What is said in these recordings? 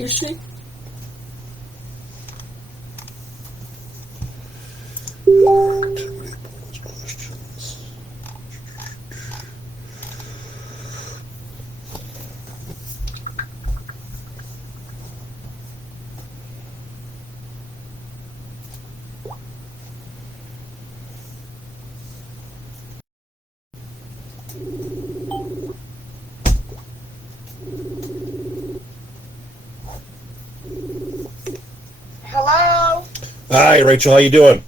Is she? Activity polls questions. Hello? Hi, Rachel. How you doing?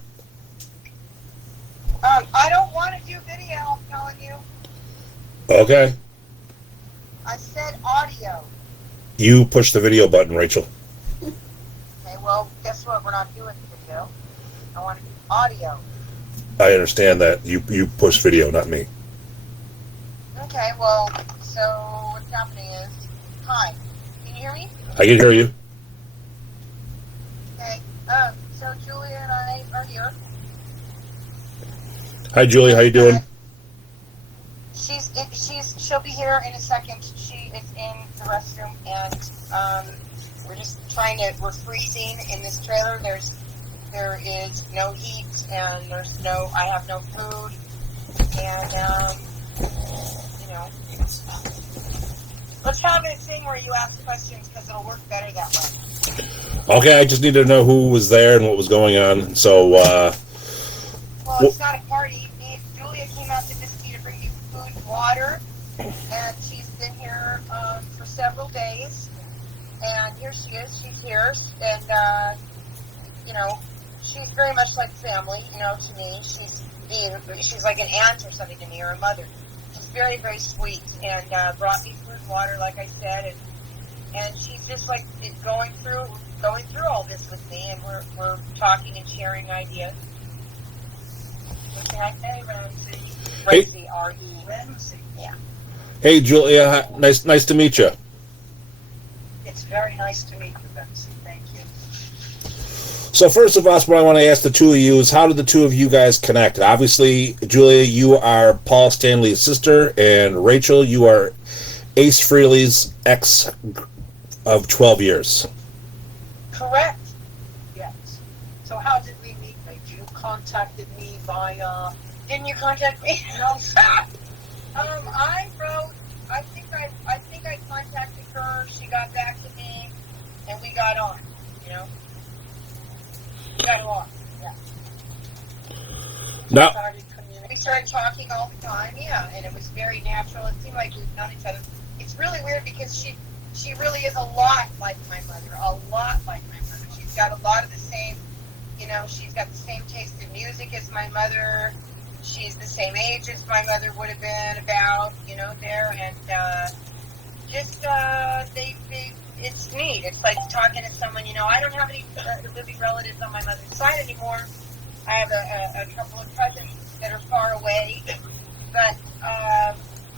I don't want to do video, I'm telling you. Okay. I said audio. You push the video button, Rachel. Okay, well, guess what? We're not doing video. I want to do audio. I understand that. You push video, not me. Okay, well, so what's happening is, hi, can you hear me? I can hear you. Okay, so Julia and I are here. Hi, Julie. How you doing? She'll be here in a second. She is in the restroom, and we're just we're freezing in this trailer. There is no heat, and I have no food, and let's have a thing where you ask questions because it'll work better that way. Okay, I just need to know who was there and what was going on. So, well, it's not a party. Julia came out to visit me to bring you food and water, and she's been here for several days. And here she is. She's here, and she's very much like family. To me, she's like an aunt or something to me, or a mother. She's very, very sweet, and brought me food and water, like I said, and she's just like going through all this with me, and we're talking and sharing ideas. What can I say, Ramsey? Ramsey, R-E. Ramsey. Yeah. hey, Julia. Nice to meet you. It's very nice to meet you, Ramsey. Thank you. So first of all, what I want to ask the two of you is, how did the two of you guys connect? Obviously, Julia, you are Paul Stanley's sister, and Rachel, you are Ace Frehley's ex of 12 years. Correct. Yes. So how did we meet? You contacted me via... Didn't you contact me? No. I wrote... I think I contacted her. She got back to me, and we got on. We got along. Yeah. No. We started talking all the time. Yeah, and it was very natural. It seemed like we've known each other. It's really weird because she really is a lot like my mother. A lot like my mother. She's got a lot of the same, she's got the same taste in music as my mother. She's the same age as my mother would have been about, there. And it's neat. It's like talking to someone, I don't have any living relatives on my mother's side anymore. I have a couple of cousins that are far away. But,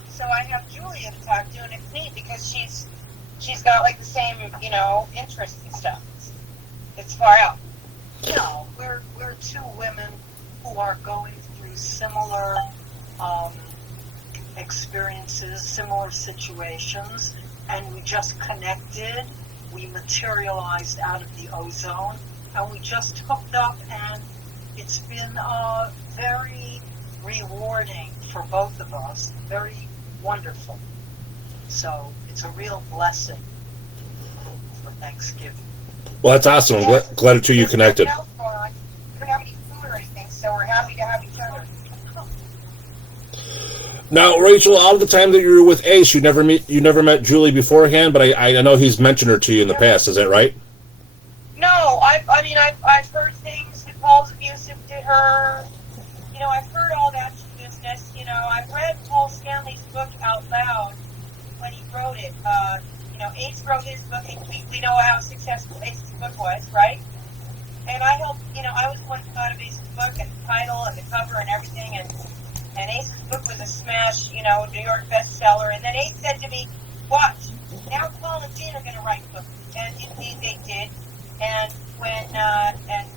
so I have Julia to talk to, and it's neat because she's got like the same, interests and stuff. It's far out. We're two women who are going through similar experiences, similar situations, and we just connected. We materialized out of the ozone, and we just hooked up, and it's been very rewarding for both of us, very wonderful. So it's a real blessing for Thanksgiving. Well, that's awesome. I'm glad the two of you connected. We don't have any food or anything, so we're happy to have each other. Now, Rachel, all the time that you were with Ace, you never met Julie beforehand, but I know he's mentioned her to you in the past. Is that right? No, I've heard things that Paul's abusive to her. I've heard all that business. I've read Paul Stanley's book out loud when he wrote it. Ace wrote his book, and we know how successful Ace's book was, right? And I helped, I was the one who thought of Ace's book and the title and the cover and everything, and Ace's book was a smash, New York bestseller. And then Ace said to me, watch, now Paul and Jean are going to write books. And indeed they did. And and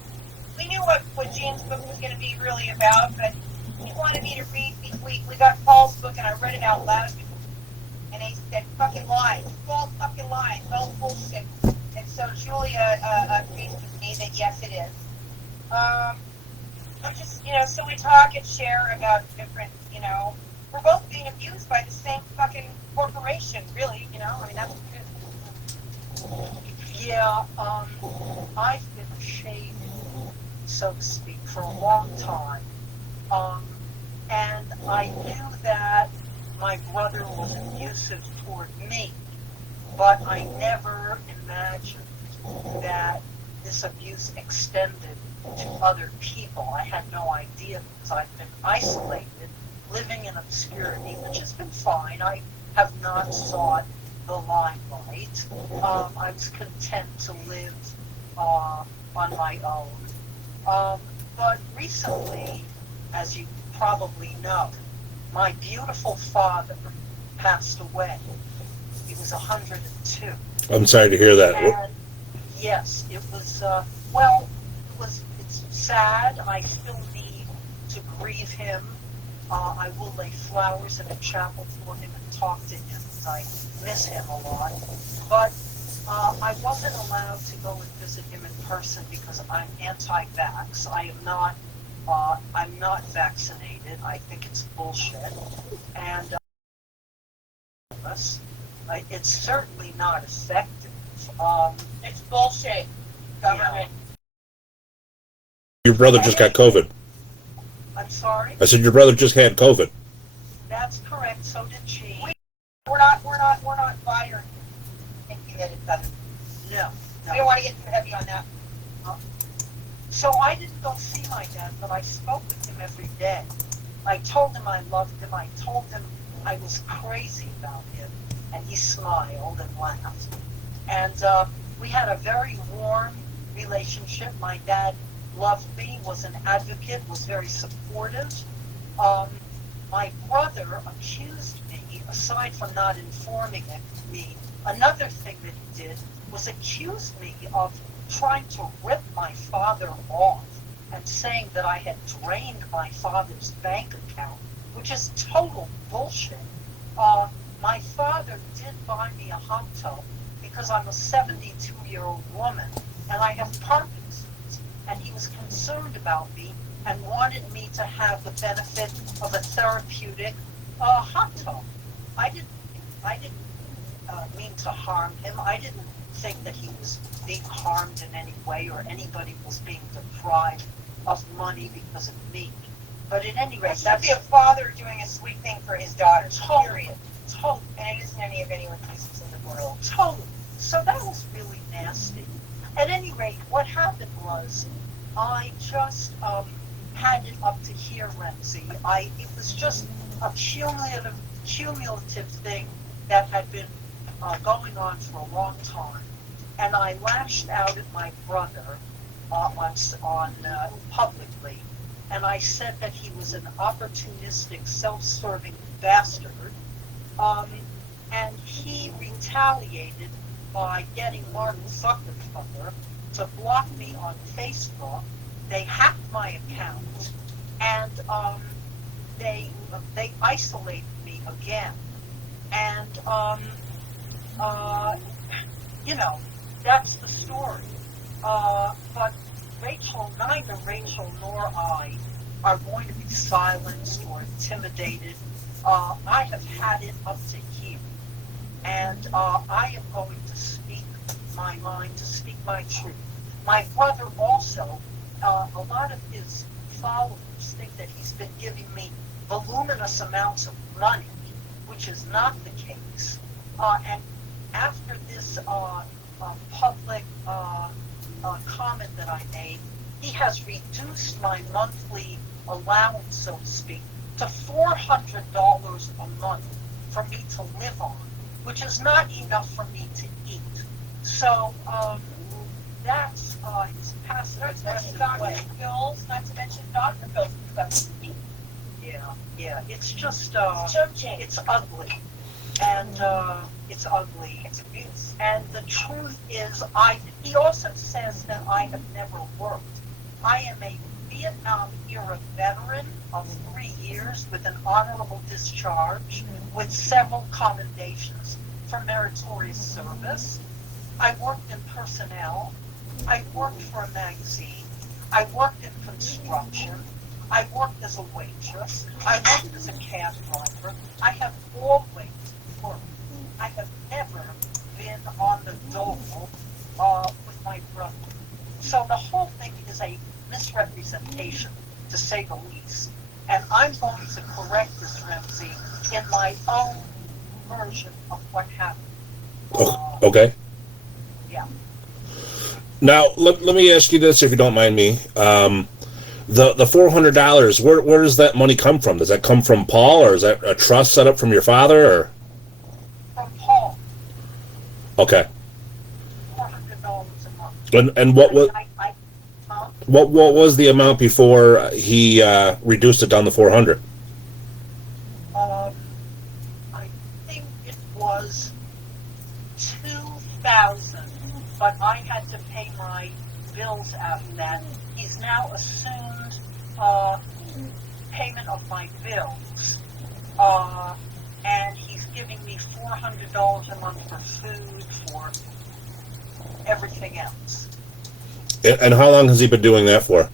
we knew what Jean's book was going to be really about, but he wanted me to read. We got Paul's book, and I read it out loud. And Ace said, fucking lies. Paul fucking lies. All bullshit. And so Julia agrees with me that yes, it is. I'm just, so we talk and share about different, we're both being abused by the same fucking corporation, really, I mean, that's what it is. Yeah, I've been shaded, so to speak, for a long time. And I knew that my brother was abusive toward me, but I never imagined that this abuse extended to other people. I had no idea because I've been isolated, living in obscurity, which has been fine. I have not sought the limelight. I was content to live on my own. But recently, as you probably know, my beautiful father passed away. He was 102. I'm sorry to hear that. And yes, it was, it's sad. I still need to grieve him. I will lay flowers in a chapel for him and talk to him because I miss him a lot. But I wasn't allowed to go and visit him in person because I'm anti-vax. I'm not vaccinated. I think it's bullshit. And it's certainly not effective. It's bullshit, government. Your brother just got COVID. I'm sorry? I said your brother just had COVID. That's correct. So did she. We're not fired. No. We don't want to get too heavy on that. So I didn't go see my dad, but I spoke with him every day. I told him I loved him. I told him I was crazy about him. And he smiled and laughed. And we had a very warm relationship. My dad loved me, was an advocate, was very supportive. My brother accused me, aside from not informing me, another thing that he did was accuse me of trying to rip my father off and saying that I had drained my father's bank account, which is total bullshit. My father did buy me a hot tub because I'm a 72-year-old woman and I have Parkinson's, and he was concerned about me and wanted me to have the benefit of a therapeutic hot tub. I didn't mean to harm him. I didn't think that he was being harmed in any way or anybody was being deprived of money because of me. But at any rate, That should be a father doing a sweet thing for his daughter, period. Totally. And it isn't any of anyone's business in the world. Totally. So that was really nasty. At any rate, what happened was I just had it up to here, Lindsay. It was just a cumulative thing that had been going on for a long time. And I lashed out at my brother publicly. And I said that he was an opportunistic, self-serving bastard. And he retaliated by getting Mark Zuckerberg to block me on Facebook. They hacked my account, and they isolated me again. And that's the story. But neither Rachel nor I are going to be silenced or intimidated. I have had it up to here, and I am going to speak my mind, to speak my truth. My brother also, a lot of his followers think that he's been giving me voluminous amounts of money, which is not the case. And after this public comment that I made, he has reduced my monthly allowance, so to speak, to $400 a month for me to live on, which is not enough for me to eat. So that's his passive aggressive Bills, not to mention doctor bills and stuff. Yeah. It's just Chunking. it's ugly, and it's ugly. It's abuse. And the truth is, he also says that I have never worked. I am a Vietnam-era veteran of 3 years with an honorable discharge, with several commendations for meritorious service. I worked in personnel. I worked for a magazine. I worked in construction. I worked as a waitress. I worked as a cab driver. I have always worked. I have never been on the dole with my brother. So the whole thing is a misrepresentation, to say the least. And I'm going to correct this, Ramsey, in my own version of what happened. Okay. Yeah. Now, let me ask you this, if you don't mind me. The $400, where does that money come from? Does that come from Paul, or is that a trust set up from your father? Or? From Paul. Okay. $400 a month. And what was what was the amount before he reduced it down to 400? I think it was 2,000, but I had to pay my bills after that. He's now assumed payment of my bills, and he's giving me $400 a month for food, for everything else. And how long has he been doing that for?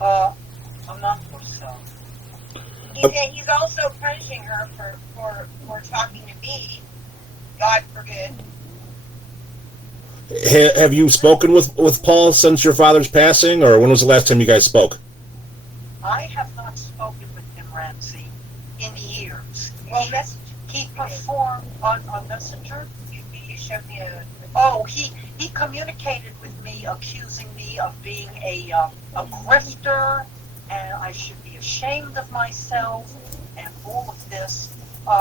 A month or so. He's also punishing her for talking to me. God forbid. Have you spoken with Paul since your father's passing, or when was the last time you guys spoke? I have not spoken with him, Ramsey, in years. Well, He performed on Messenger. You showed me a... Oh, he communicated with me, accusing me of being a grifter, and I should be ashamed of myself, and all of this.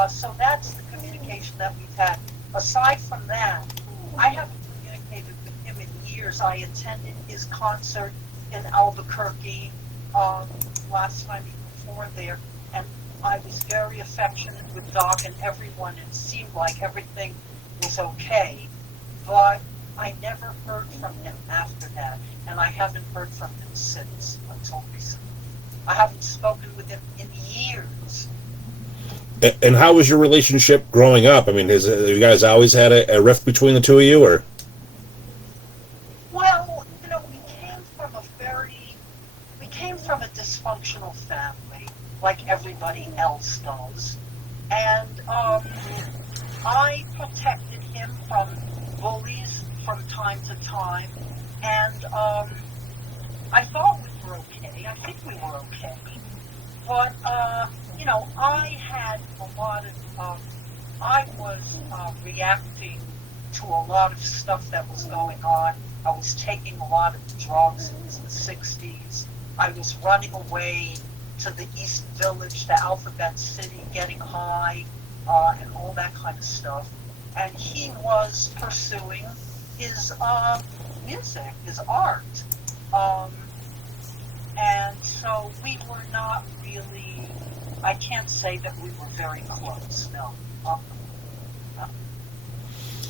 So that's the communication that we've had. Aside from that, I haven't communicated with him in years. I attended his concert in Albuquerque last time he performed there, and I was very affectionate with Doc and everyone. It seemed like everything was okay, but I never heard from him after that, and I haven't heard from him since, until recently. I haven't spoken with him in years. And how was your relationship growing up? I mean, have you guys always had a rift between the two of you, or? Well, we came from a dysfunctional family, like everybody else does, and I protected him from bullies from time to time, and I thought we were okay. I think we were okay, but I had a lot of, I was reacting to a lot of stuff that was going on. I was taking a lot of drugs. It was the 60s. I was running away to the East Village, to Alphabet City, getting high, and all that kind of stuff. And he was pursuing his music, his art. And so we were not really, I can't say that we were very close, no. No.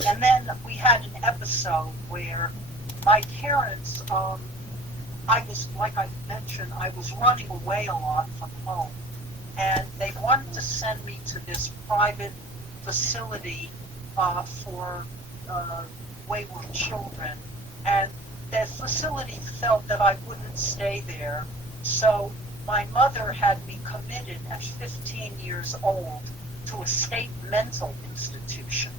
And then we had an episode where my parents, I was, like I mentioned, I was running away a lot from home. And they wanted to send me to this private facility for wayward children. And the facility felt that I wouldn't stay there. So my mother had me committed at 15 years old to a state mental institution.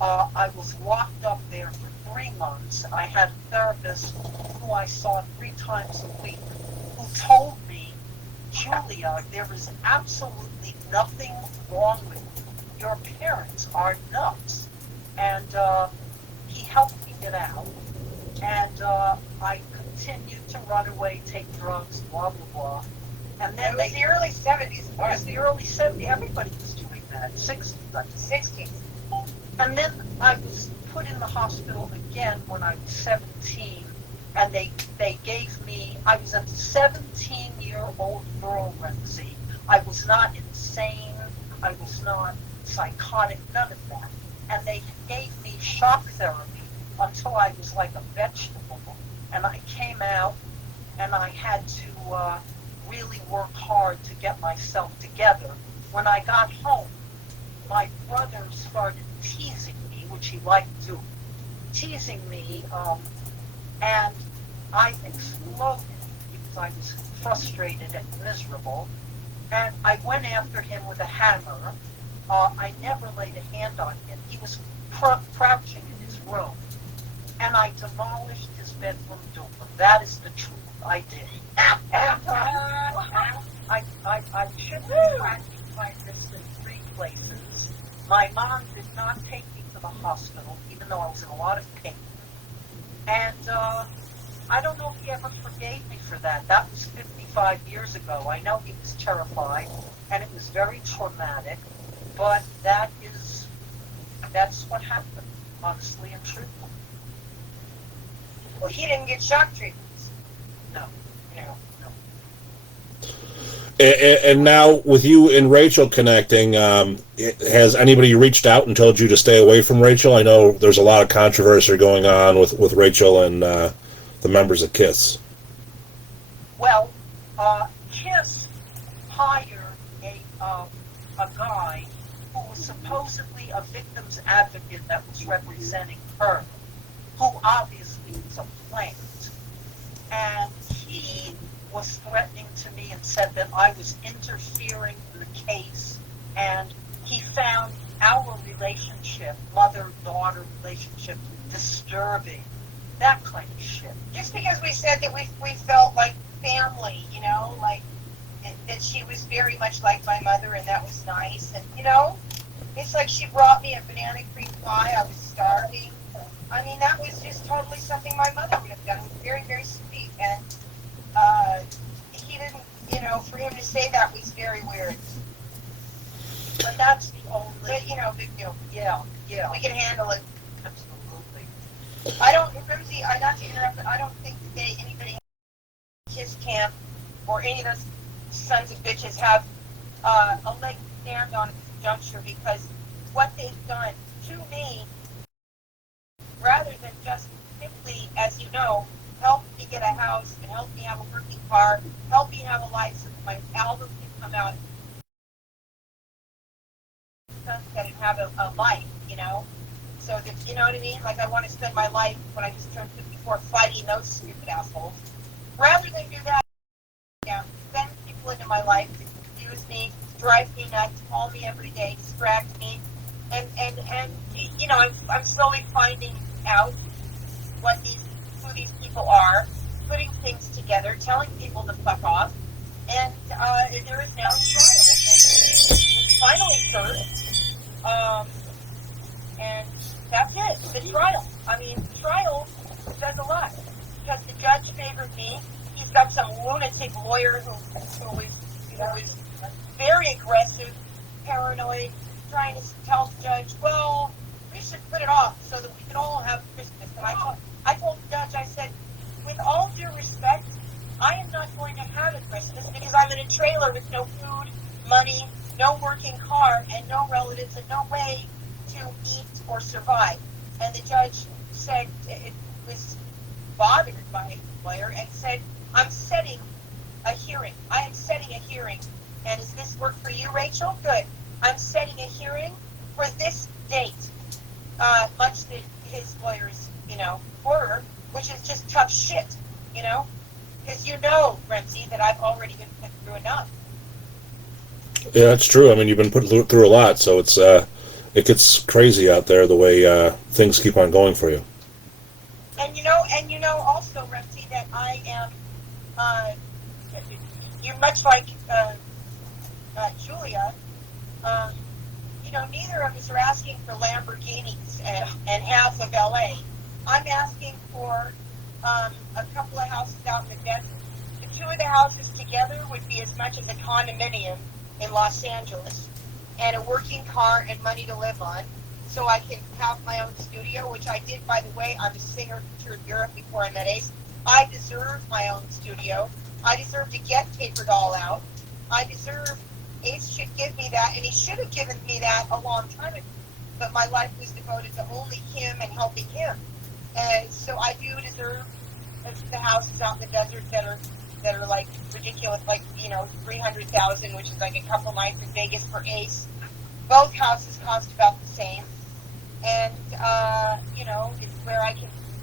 I was locked up there for 3 months. I had a therapist who I saw 3 times a week who told me, Julia, there is absolutely nothing wrong with you. Your parents are nuts. And he helped me get out. And I continued to run away, take drugs, blah, blah, blah. And then it was the early 70s. It was the early 70s. Everybody was doing that. 60s. 60s. And then I was put in the hospital again when I was 17. And they gave me, I was a 17-year-old girl, Ramsey. I was not insane. I was not psychotic, none of that. And they gave me shock therapy until I was like a vegetable. And I came out and I had to really work hard to get myself together. When I got home, my brother started teasing me which he liked to, teasing me, and I exploded because I was frustrated and miserable, and I went after him with a hammer. I never laid a hand on him. He was crouching in his room, and I demolished his bedroom door. That is the truth. I did. And I should have practiced my wrist in 3 places. My mom did not take me to the hospital, even though I was in a lot of pain. And I don't know if he ever forgave me for that. That was 55 years ago. I know he was terrified, and it was very traumatic, but that's what happened, honestly and truthfully. Well, he didn't get shock treatments. No. And now, with you and Rachel connecting, has anybody reached out and told you to stay away from Rachel? I know there's a lot of controversy going on with Rachel and the members of KISS. Well, KISS hired a guy who was supposedly a victim's advocate that was representing her, who obviously was a plant. And he was threatening to me and said that I was interfering in the case, and he found our relationship, mother-daughter relationship, disturbing. That kind of shit. Just because we said that we felt like family, like that she was very much like my mother, and that was nice. And it's like she brought me a banana cream pie. I was starving. I mean, that was just totally something my mother would have done. It was very, very sweet. And he didn't, for him to say that was very weird. But that's the only... But, big deal. Yeah. We can handle it. Absolutely. I don't, Ramsey, not to interrupt, but I don't think that anybody in KISS camp or any of those sons of bitches have a leg to stand on at this juncture, because what they've done to me, rather than just simply, as you know, help me get a house and help me have a working car, help me have a life so that my album can come out sunset and have a life, so that, you know what I mean? Like, I want to spend my life when I just turned 54 fighting those stupid assholes. Rather than do that, send people into my life to confuse me, drive me nuts, call me every day, distract me, and I'm slowly finding out who these people are, putting things together, telling people to fuck off, and there is now a trial, and it's finally served, and that's it, the trial. I mean, the trial does a lot, because the judge favored me. He's got some lunatic lawyer who was very aggressive, paranoid, trying to tell the judge, well, we should put it off so that we can all have Christmas. And I told the judge, I said, with all due respect, I am not going to have a Christmas because I'm in a trailer with no food, money, no working car, and no relatives, and no way to eat or survive. And the judge said, it was bothered by the lawyer, and said, I'm setting a hearing. I am setting a hearing. And does this work for you, Rachel? Good. I'm setting a hearing for this date. Much to his lawyer's, horror, which is just tough shit, because Ramsey, that I've already been put through enough. Yeah, that's true. I mean, you've been put through a lot, so it's it gets crazy out there the way things keep on going for you. And also, Ramsey, that I am, you're much like Julia. Neither of us are asking for Lamborghinis and half of LA. I'm asking for a couple of houses out in the desert. The two of the houses together would be as much as a condominium in Los Angeles, and a working car and money to live on, so I can have my own studio, which I did, by the way. I'm a singer who toured Europe before I met Ace. I deserve my own studio. I deserve to get Paper Doll out. I deserve, Ace should give me that, and he should have given me that a long time ago, but my life was devoted to only him and helping him. And so I do deserve the houses out in the desert that are like ridiculous, like, $300,000, which is like a couple nights in Vegas for Ace. Both houses cost about the same. And it's where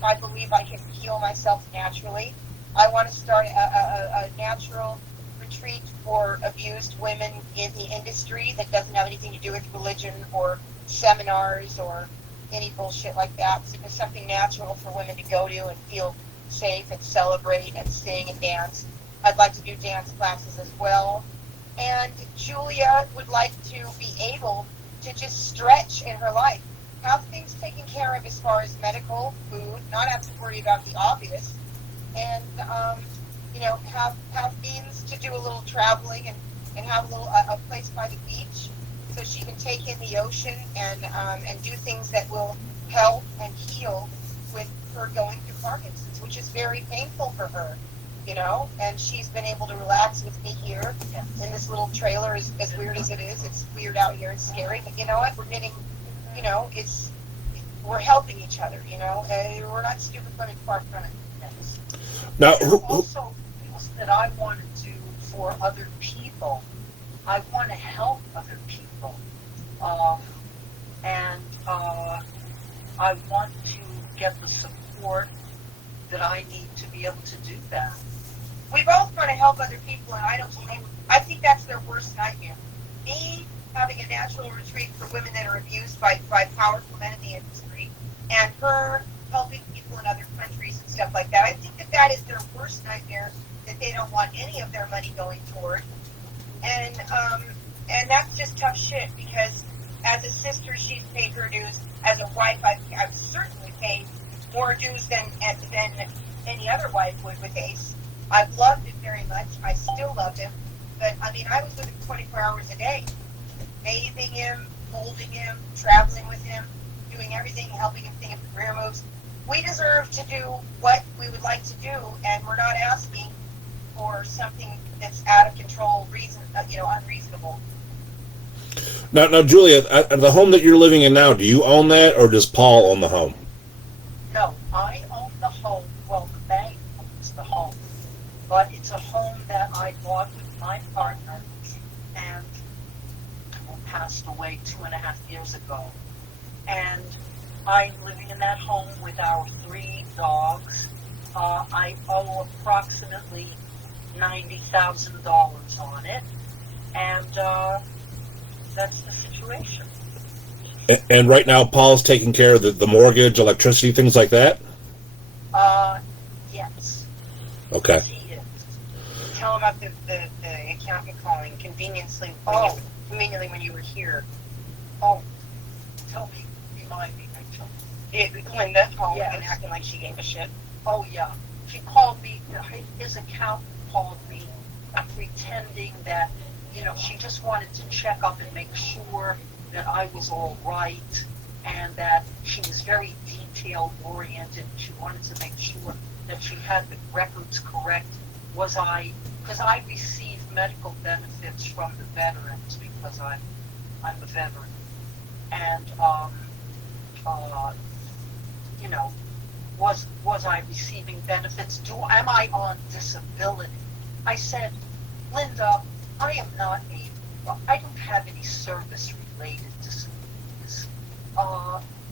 I believe I can heal myself naturally. I want to start a natural retreat for abused women in the industry that doesn't have anything to do with religion or seminars or any bullshit like that. It's something natural for women to go to and feel safe and celebrate and sing and dance. I'd like to do dance classes as well. And Julia would like to be able to just stretch in her life, have things taken care of as far as medical, food, not have to worry about the obvious, and have means to do a little traveling and have a place by the beach so she can take in the ocean and do things that will help and heal with her going through Parkinson's, which is very painful for her, and she's been able to relax with me here in this little trailer, as weird as it is. It's weird out here and scary, but you know what? We're getting, we're helping each other, we're not stupid women, far from it. Now, There are also things that I want to do for other people. I want to help other people. And I want to get the support that I need to be able to do that. We both want to help other people, and I think that's their worst nightmare. Me having a natural retreat for women that are abused by powerful men in the industry, and her helping people in other countries and stuff like that. I think that is their worst nightmare, that they don't want any of their money going toward. And that's just tough shit, because as a sister, she's paid her dues. As a wife, I've certainly paid more dues than any other wife would with Ace. I've loved him very much. I still love him. But, I was with him 24 hours a day, bathing him, holding him, traveling with him, doing everything, helping him think of career moves. We deserve to do what we would like to do, and we're not asking for something that's out of control, unreasonable. Now, Julia, the home that you're living in now, do you own that, or does Paul own the home? No, I own the home. Well, the bank owns the home. But it's a home that I bought with my partner and who passed away 2.5 years ago. And I'm living in that home with our 3 dogs. I owe approximately $90,000 on it. And that's the situation. And right now, Paul's taking care of the mortgage, electricity, things like that? Yes. Okay. Yes, he is. Tell him about the accountant calling conveniently when you were here. Oh, tell me, remind me, Rachel. Linda, Yes. and acting like she gave a shit. Oh, yeah. She called me, his accountant called me pretending that, she just wanted to check up and make sure that I was all right, and that she was very detail-oriented. She wanted to make sure that she had the records correct. Because I receive medical benefits from the veterans because I'm a veteran. And, was I receiving benefits? Am I on disability? I said, Linda, I am not I don't have any service-related disabilities.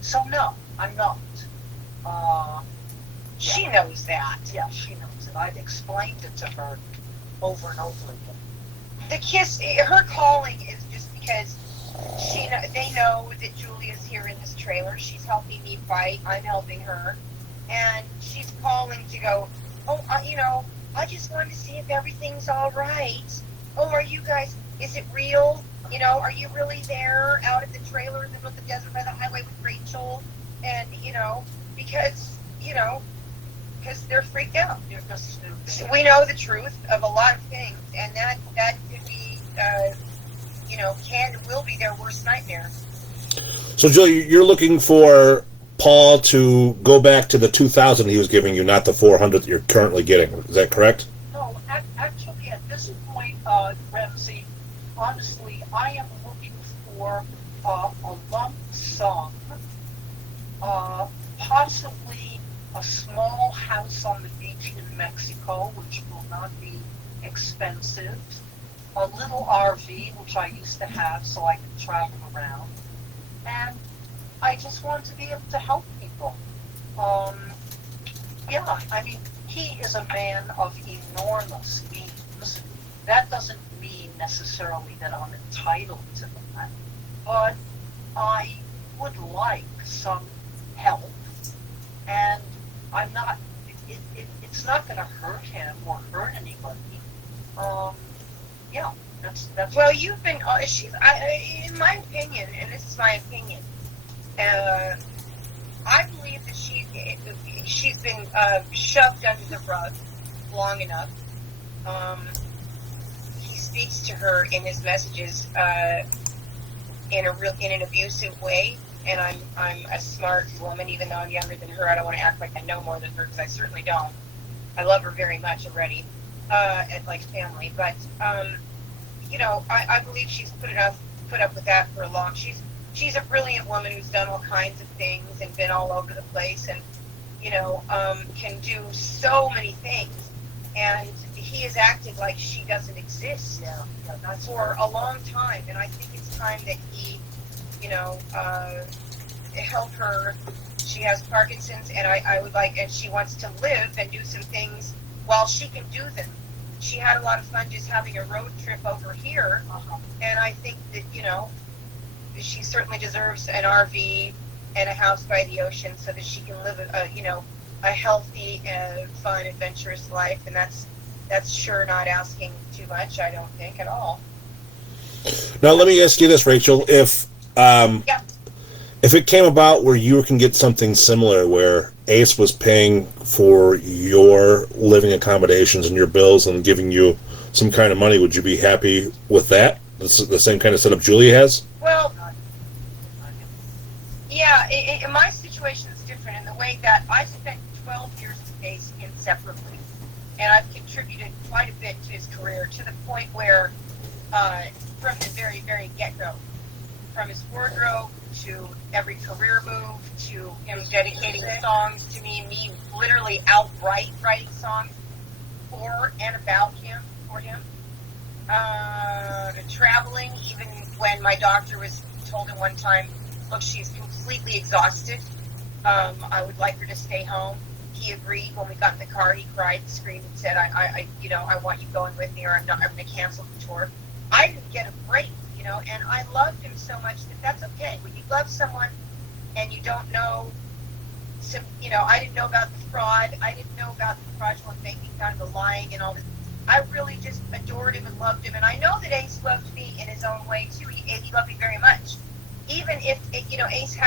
So no, I'm not. She knows that. Yeah, she knows it. I've explained it to her over and over again. Her calling is just because they know that Julia's here in this trailer. She's helping me fight. I'm helping her. And she's calling to go, I just wanted to see if everything's all right. Oh, are you guys, is it real? Are you really there out at the trailer in the middle of the desert by the highway with Rachel? And, because they're freaked out. They're just stupid. So we know the truth of a lot of things, and that could be, can and will be their worst nightmare. So, Julia, you're looking for Paul to go back to the $2,000 he was giving you, not the $400 that you're currently getting. Is that correct? No, actually, at this point, Ramsey, honestly, I am looking for a lump sum, possibly a small house on the beach in Mexico, which will not be expensive, a little RV, which I used to have so I could travel around, and I just want to be able to help people. Um, yeah, I mean, he is a man of enormous means. That doesn't mean necessarily that I'm entitled to that, but I would like some help, and I'm not. It's not going to hurt him or hurt anybody. Um, yeah, that's. Well, you've been, in my opinion, and this is my opinion, I believe that she's been shoved under the rug long enough. He speaks to her in his messages in an abusive way, and I'm a smart woman, even though I'm younger than her. I don't want to act like I know more than her, because I certainly don't. I love her very much already, and like family. But I believe she's put up with that for a long. She's a brilliant woman who's done all kinds of things and been all over the place, and can do so many things. And he has acted like she doesn't exist for a long time. And I think it's time that he, help her. She has Parkinson's, and I would like, and she wants to live and do some things while she can do them. She had a lot of fun just having a road trip over here, and I think that, she certainly deserves an RV and a house by the ocean so that she can live a healthy, fun, adventurous life, and that's sure not asking too much, I don't think, at all. Now, let me ask you this, Rachel. If it came about where you can get something similar, where Ace was paying for your living accommodations and your bills and giving you some kind of money, would you be happy with that? The same kind of setup Julia has? Well, yeah, my situation is different in the way that I spent 12 years with Ace inseparably, and I've contributed quite a bit to his career, to the point where, from the very, very get-go, from his wardrobe to every career move, to him dedicating songs to me literally outright writing songs for and about him, for him, traveling, even when my doctor told him one time, look, she's completely exhausted, I would like her to stay home. He agreed. When we got in the car, he cried and screamed and said, I want you going with me, or I'm going to cancel the tour. I didn't get a break, and I loved him so much that that's okay. When you love someone and you don't know, I didn't know about the fraud. I didn't know about the fraudulent banking, kind of the lying and all this. I really just adored him and loved him. And I know that Ace loved me in his own way, too. He loved me very much. Even if, Ace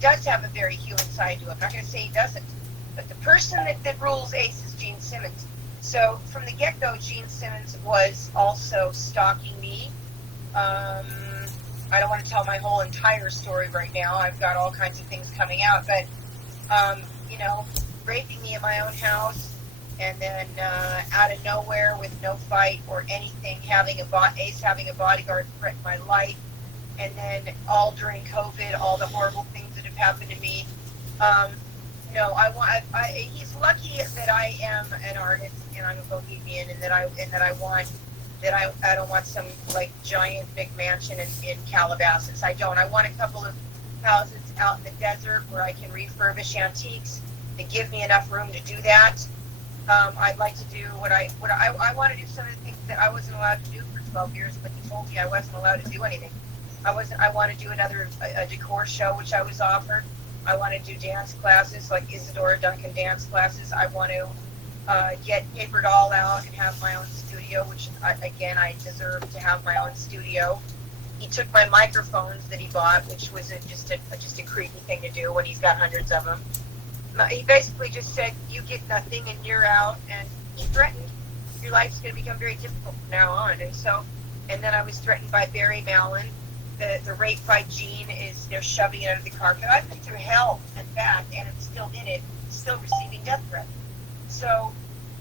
does have a very human side to him. I'm not going to say he doesn't. But the person that rules Ace is Gene Simmons. So from the get-go, Gene Simmons was also stalking me. I don't want to tell my whole entire story right now. I've got all kinds of things coming out. But, raping me in my own house, and then out of nowhere with no fight or anything, Ace having a bodyguard threaten my life. And then all during COVID, all the horrible things that have happened to me. He's lucky that I am an artist and I'm a bohemian, and that I don't want some like giant big mansion in Calabasas. I don't. I want a couple of houses out in the desert where I can refurbish antiques and give me enough room to do that. I'd like to do I want to do some of the things that I wasn't allowed to do for 12 years, but he told me I wasn't allowed to do anything. I want to do a decor show, which I was offered. I want to do dance classes, like Isadora Duncan dance classes. I want to get Paper Doll out and have my own studio, which, I deserve to have my own studio. He took my microphones that he bought, which was just a creepy thing to do when he's got hundreds of them. He basically just said, you get nothing and you're out, and he threatened, your life's going to become very difficult from now on. And then I was threatened by Barry Mallon. The rape by Gene they're shoving it under the carpet. I've been through hell and back, and I'm still in it, still receiving death threats. So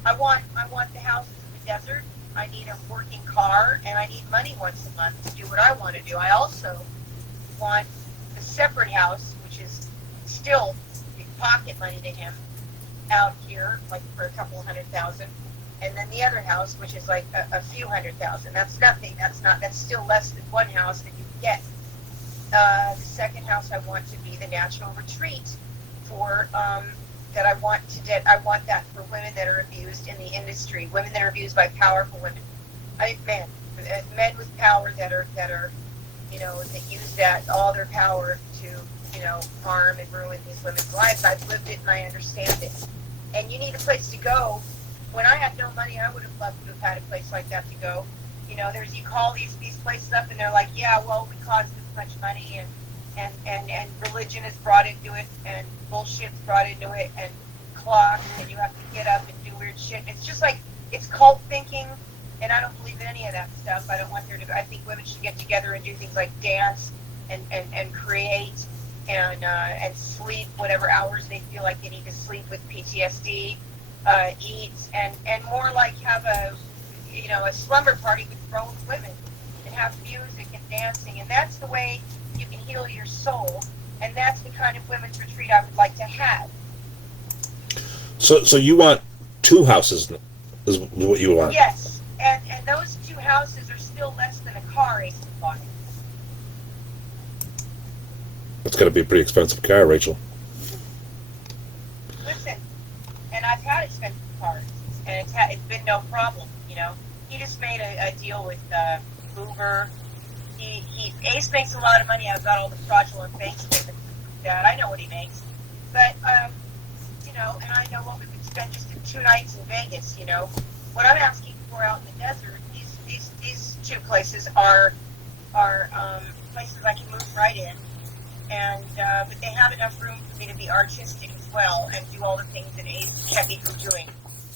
I want the houses in the desert. I need a working car, and I need money once a month to do what I want to do. I also want a separate house, which is still pocket money to him, out here, like for a couple $100,000. And then the other house, which is like a few $100,000. That's nothing. That's still less than one house that you get. The second house I want to be the natural retreat for that I want that for women that are abused in the industry, women that are abused by powerful women. Men with power that are that use that all their power to harm and ruin these women's lives. I've lived it and I understand it. And you need a place to go. When I had no money, I would have loved to have had a place like that to go. You call these places up and they're like, yeah, well, we cost this much money and religion is brought into it and bullshit's brought into it and clocks and you have to get up and do weird shit. It's just like, it's cult thinking, and I don't believe in any of that stuff. I think women should get together and do things like dance and create and sleep whatever hours they feel like they need to sleep with PTSD, eat, and more like have a slumber party with grown women and have music and dancing, and that's the way you can heal your soul, and that's the kind of women's retreat I would like to have. So you want 2 houses is what you want? Yes, and those 2 houses are still less than a car Ace bought. It's going to be a pretty expensive car, Rachel. Listen, and I've had expensive cars, and it's been no problem. He just made a deal with Uber. Ace makes a lot of money. I've got all the fraudulent bank statements. That I know what he makes, but and I know what we would spend just in 2 nights in Vegas. What I'm asking for out in the desert. These 2 places are places I can move right in. And but they have enough room for me to be artistic as well and do all the things that Ace kept me from doing.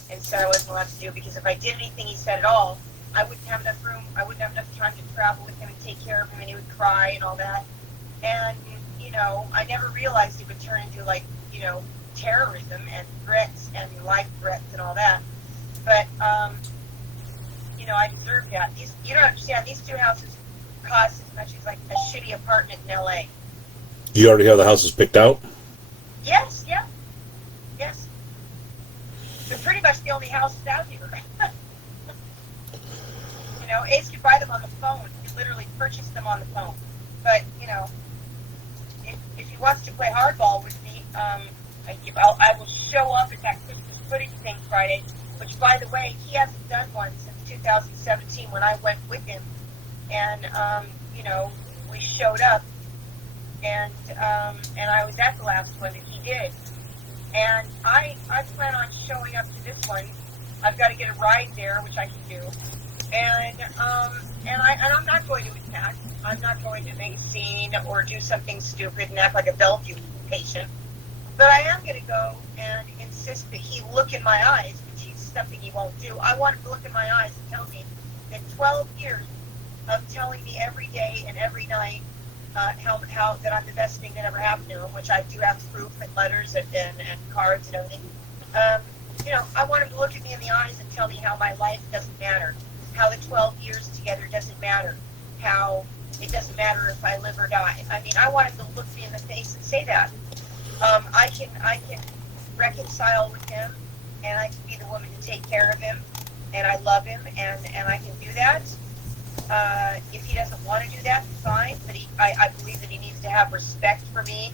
And so I wasn't allowed to do, because if I did anything he said at all, I wouldn't have enough room. I wouldn't have enough time to travel with him and take care of him, and he would cry and all that. And I never realized it would turn into terrorism and threats and life threats and all that. But I deserve that. You don't understand. These 2 houses cost as much as like a shitty apartment in LA. You already have the houses picked out? Yes, yeah. Yes. They're pretty much the only houses out here. Ace could buy them on the phone. He could literally purchase them on the phone. But, if he wants to play hardball with me, I will show up at that Christmas footage thing Friday, which, by the way, he hasn't done one since 2017 when I went with him. And, we showed up. And I was at the last one that he did. And I plan on showing up to this one. I've got to get a ride there, which I can do. And I'm not going to attack. I'm not going to make a scene or do something stupid and act like a Bellevue patient. But I am going to go and insist that he look in my eyes, which is something he won't do. I want him to look in my eyes and tell me that 12 years of telling me every day and every night how that I'm the best thing that ever happened to him, which I do have proof and letters and cards and everything. I want him to look at me in the eyes and tell me how my life doesn't matter, how the 12 years together doesn't matter, how it doesn't matter if I live or die. I mean, I want him to look me in the face and say that. I can reconcile with him, and I can be the woman to take care of him, and I love him, and I can do that. If he doesn't want to do that, fine. But I believe that he needs to have respect for me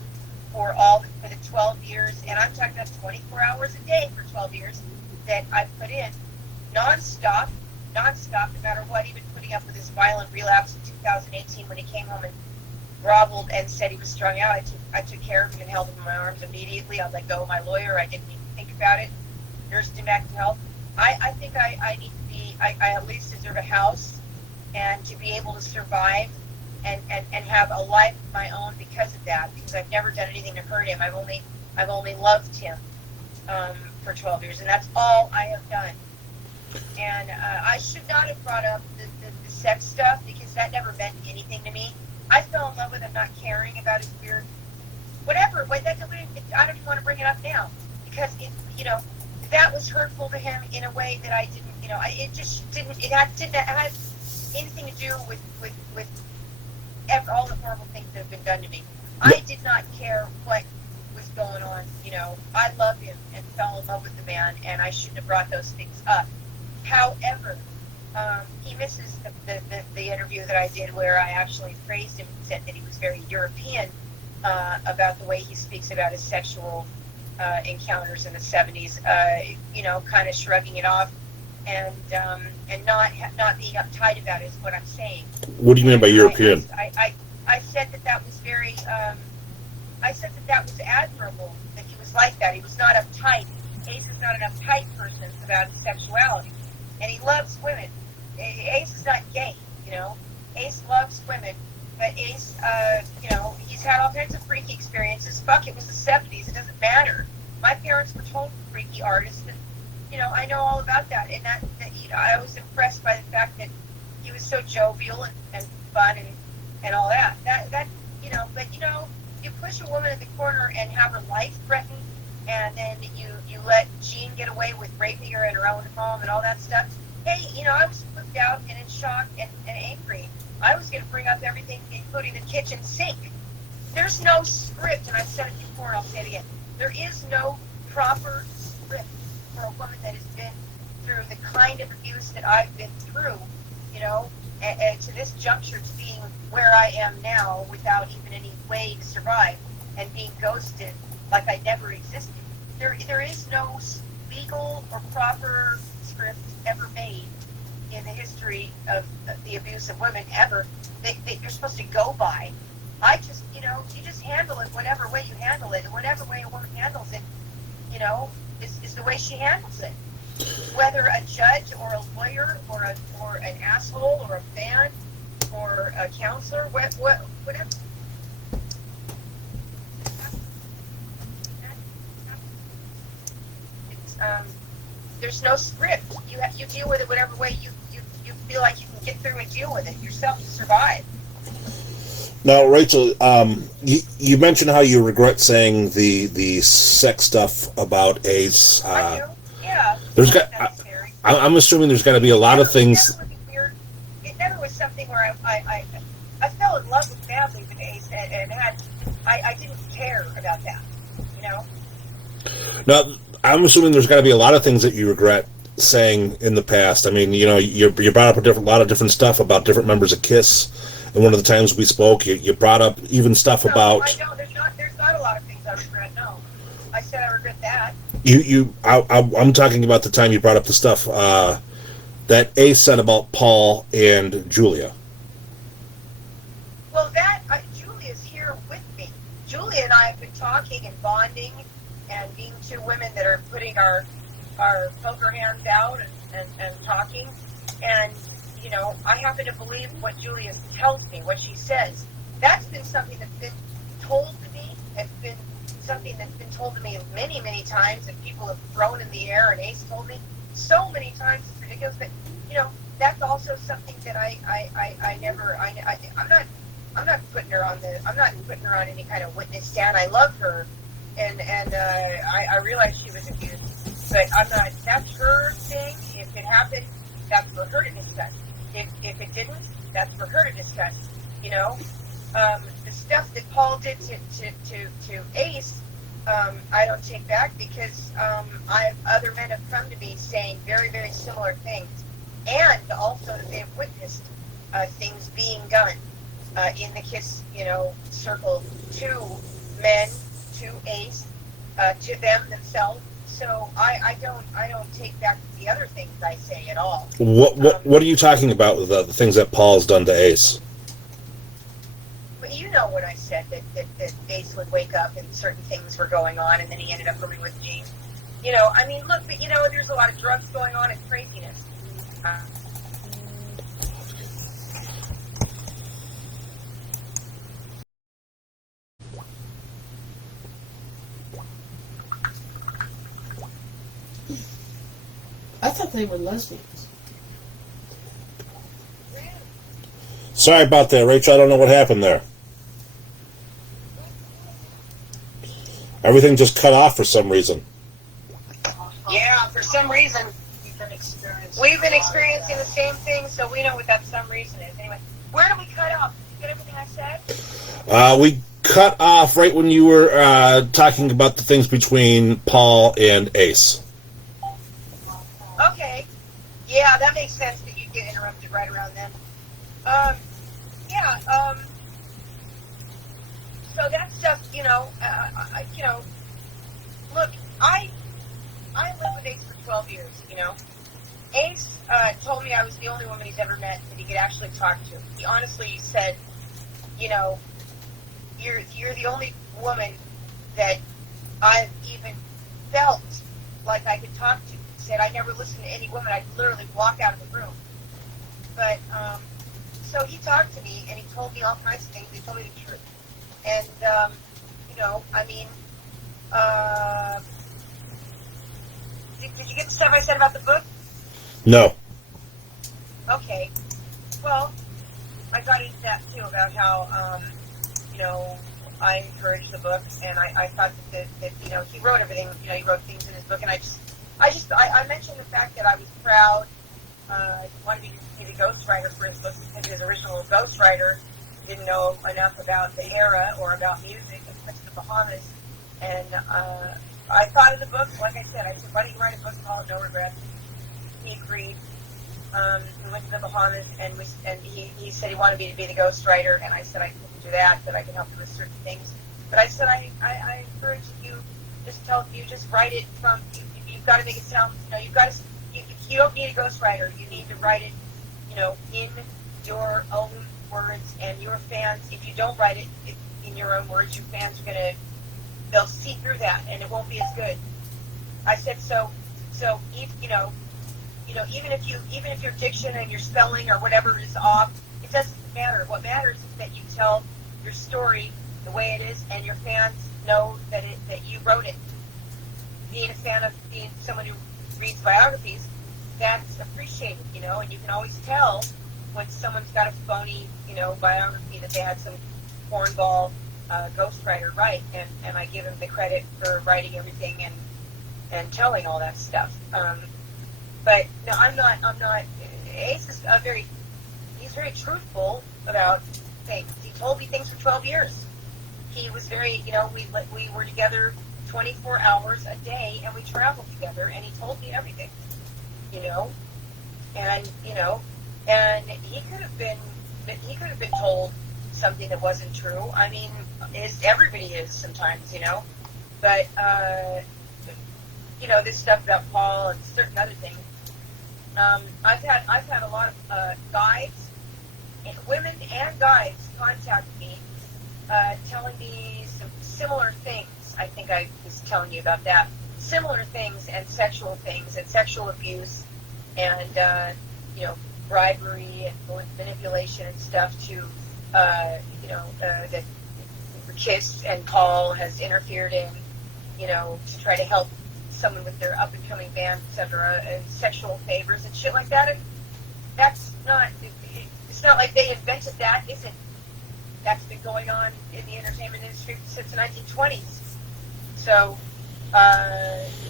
for the 12 years, and I'm talking about 24 hours a day for 12 years that I've put in, nonstop, no matter what. Even putting up with his violent relapse in 2018 when he came home and groveled and said he was strung out. I took care of him and held him in my arms immediately. I let go of my lawyer. I didn't even think about it. Nursed him back to health. I think I need to be. I at least deserve a house and to be able to survive and have a life of my own because of that. Because I've never done anything to hurt him. I've only loved him for 12 years, and that's all I have done. And I should not have brought up the sex stuff because that never meant anything to me. I fell in love with him not caring about his weird whatever. I don't even want to bring it up now because that was hurtful to him in a way that I didn't. It just didn't. It had anything to do with all the horrible things that have been done to me. I did not care what was going on. I loved him and fell in love with the man, and I shouldn't have brought those things up. However, he misses the interview that I did where I actually praised him and said that he was very European about the way he speaks about his sexual encounters in the 70s, kind of shrugging it off and not being uptight about it is what I'm saying. What do you mean by European? I said that was very, I said that was admirable, that he was like that. He was not uptight. Ace is not an uptight person about his sexuality. And he loves women. Ace is not gay, Ace loves women. But Ace, he's had all kinds of freaky experiences. Fuck, it was the 70s. It doesn't matter. My parents were total freaky artists, and, I know all about that. And that I was impressed by the fact that he was so jovial and fun and all that. But, you push a woman in the corner and have her life threatened, and then you let Jean get away with raping her in her own home and all that stuff. Hey, I was flipped out and in shock and angry. I was going to bring up everything, including the kitchen sink. There's no script, and I've said it before and I'll say it again. There is no proper script for a woman that has been through the kind of abuse that I've been through, and to this juncture, to being where I am now without even any way to survive and being ghosted like I never existed. There is no legal or proper script ever made in the history of the abuse of women ever that you're supposed to go by. I just, you just handle it whatever way you handle it, and whatever way a woman handles it, is the way she handles it. Whether a judge or a lawyer or an asshole or a fan or a counselor, whatever. There's no script. You deal with it whatever way you feel like you can get through and deal with it yourself to survive. Now, Rachel, you mentioned how you regret saying the sex stuff about Ace. I do. Yeah. I'm assuming there's got to be a lot of things. It never was something where I fell in love with badly with Ace and I didn't care about that. Now, I'm assuming there's got to be a lot of things that you regret saying in the past. I mean, you brought up a lot of different stuff about different members of KISS, and one of the times we spoke, you brought up even stuff about. I don't. There's not a lot of things I regret. No, I said I regret that. I'm talking about the time you brought up the stuff that Ace said about Paul and Julia. Well, Julia's here with me. Julia and I have been talking and bonding and being two women that are putting our poker hands out and talking. And, I happen to believe what Julia tells me, what she says. That's been something that's been told to me. It's been something that's been told to me many, many times, and people have thrown in the air, and Ace told me so many times. It's ridiculous. But, that's also something that I'm not putting her on any kind of witness stand. I love her, and I realize she was abused, but I'm not. That's her thing. If it happened, that's for her to discuss. If it didn't, that's for her to discuss. The stuff that Paul did to Ace, I don't take back because other men have come to me saying very, very similar things, and also that they have witnessed things being done in the KISS, circle to men, to Ace, to them themselves. So I don't take back the other things I say at all. What are you talking about with the things that Paul's done to Ace? But you know what I said, that Ace would wake up and certain things were going on, and then he ended up rooming with Jean. Look, but there's a lot of drugs going on and craziness. I thought they were lesbians. Sorry about that, Rachel. I don't know what happened there. Everything just cut off for some reason. Yeah, for some reason. We've been experiencing the same thing, so we know what that some reason is. Anyway, where do we cut off? Did you get everything I said? We cut off right when you were talking about the things between Paul and Ace. Okay. Yeah, that makes sense that you get in interrupted right around then. Yeah. So that stuff, look, I lived with Ace for 12 years, Ace told me I was the only woman he's ever met that he could actually talk to. He honestly said, you're the only woman that I've even felt like I could talk to. He said, I never listened to any woman. I'd literally walk out of the room. But, so he talked to me, and he told me all kinds of things. He told me the truth. And, did you get the stuff I said about the book? No. Okay. Well, I got into that, too, about how, I encouraged the book, and I thought that he wrote everything, he wrote things in his book, and I mentioned the fact that I was proud. He wanted me to be the ghostwriter for his book because he was original ghostwriter, didn't know enough about the era or about music, especially the Bahamas. And I thought of the book, like I said, I said, why don't you write a book called No Regrets? He agreed. We went to the Bahamas, and he said he wanted me to be the ghostwriter, and I said I couldn't do that I could help him with certain things. But I said I encourage you, just write it from, you've got to make it sound, you don't need a ghostwriter. You need to write it, in your own words, and your fans, if you don't write it in your own words, your fans are they'll see through that, and it won't be as good. I said, even if your diction and your spelling or whatever is off, it doesn't matter. What matters is that you tell your story the way it is, and your fans know that you wrote it. Being someone who reads biographies, that's appreciated, and you can always tell when someone's got a phony, biography that they had some cornball ghostwriter write, and I give him the credit for writing everything and telling all that stuff. But no, I'm not. Ace is he's very truthful about things. He told me things for 12 years. He was very, we were together 24 hours a day, and we traveled together, and he told me everything, and he could have been told something that wasn't true. I mean, everybody is sometimes, but this stuff about Paul and certain other things. I've had a lot of guides, women and guides, contact me, telling me some similar things. I think I was telling you about that. Similar things and sexual abuse, and bribery and manipulation and stuff to that Kiss and Paul has interfered in, to try to help someone with their up and coming band, etc., and sexual favors and shit like that. And that's not. It's not like they invented that, is it? That's been going on in the entertainment industry since the 1920s. So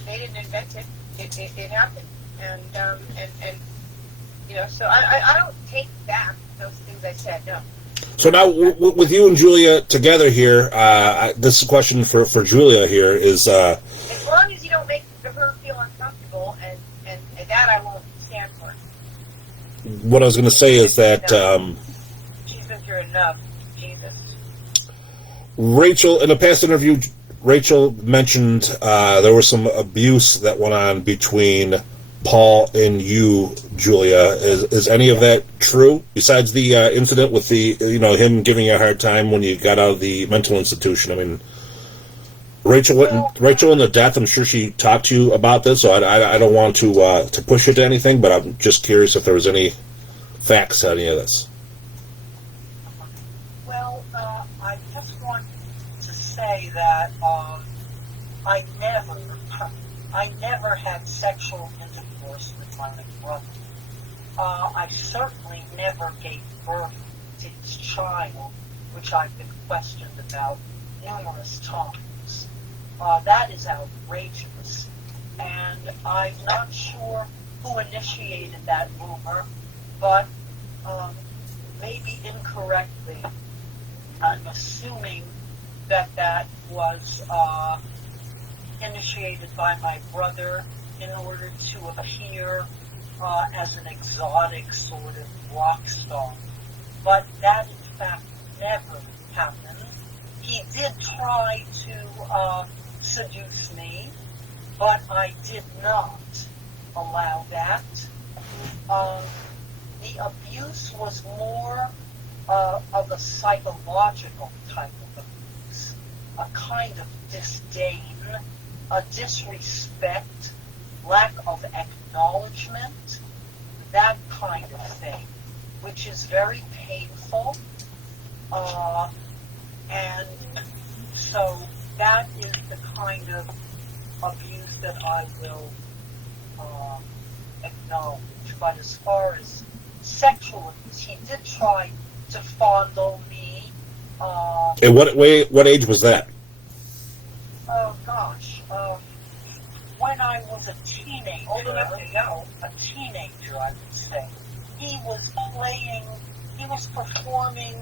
they didn't invent it. It happened, and So I don't take back those things I said. No. So now, with you and Julia together here, this is a question for Julia here is... as long as you don't make her feel uncomfortable, and that I won't stand for. What I was going to say is that... She's been through enough. Jesus. Rachel, in a past interview, Rachel mentioned there was some abuse that went on between Paul and you, Julia. Is any of that true? Besides the incident with the him giving you a hard time when you got out of the mental institution. I mean, Rachel in the death. I'm sure she talked to you about this, so I don't want to push it to anything. But I'm just curious if there was any facts to any of this. Well, I just want to say that I never had sexual intercourse with my brother. I certainly never gave birth to his child, which I've been questioned about numerous times. That is outrageous, and I'm not sure who initiated that rumor, but maybe incorrectly. I'm assuming that was initiated by my brother in order to appear as an exotic sort of rock star. But that, in fact, never happened. He did try to seduce me, but I did not allow that. The abuse was more of a psychological type of abuse, a kind of disdain, a disrespect, lack of acknowledgement, that kind of thing, which is very painful. And so that is the kind of abuse that I will acknowledge. But as far as sexual abuse, he did try to fondle me. And what age was that? Oh gosh, when I was a teenager, old enough to know, a teenager, I would say, he was performing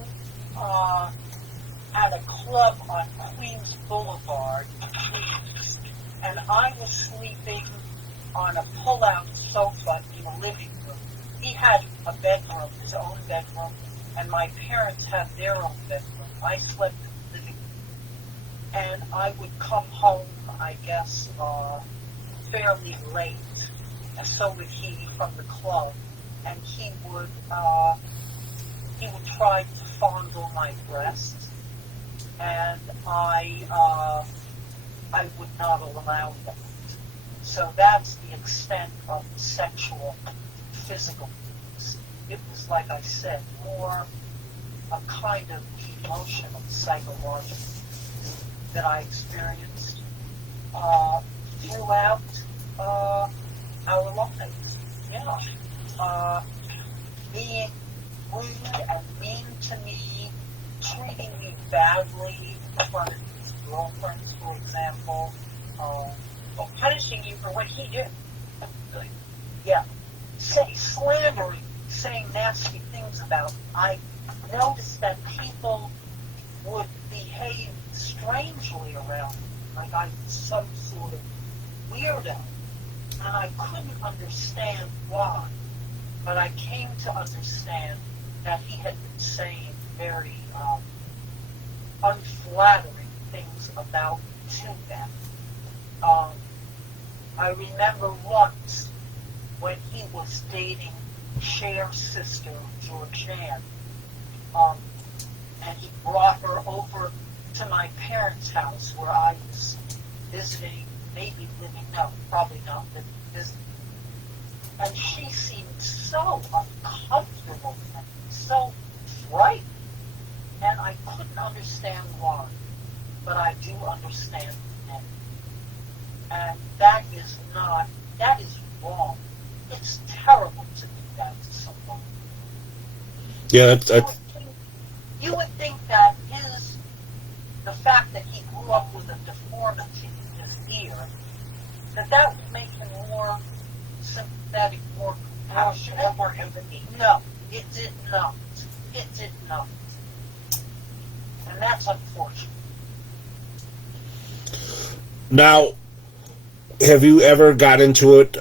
at a club on Queens Boulevard, Queens, and I was sleeping on a pull-out sofa in the living room. He had a bedroom, his own bedroom, and my parents had their own bedroom. I slept in the living room. And I would come home, I guess, fairly late, and so would he from the club, and he would try to fondle my breasts, and I would not allow that. So that's the extent of the sexual, physical abuse. It was, like I said, more a kind of emotional, psychological that I experienced throughout our lives. Yeah. Being rude and mean to me, treating me badly in front of his girlfriends, for example. Or punishing you for what he did. Yeah. Slandering, saying nasty things about me. I noticed that people would behave strangely around me, like I was some sort of weirdo. And I couldn't understand why. But I came to understand that he had been saying very unflattering things about me to them. I remember once when he was dating Cher's sister, Georgianne, and he brought her over to my parents' house where I was visiting, maybe living, no, probably not living, visiting. And she seemed so uncomfortable and so frightened, and I couldn't understand why, but I do understand now. And that is wrong. It's terrible to do that to someone. Yeah, You would think that the fact that he grew up with a deformity in his ear, that would make him more sympathetic, more compassionate, more empathy. No, it did not. It did not. And that's unfortunate. Now, have you ever got into it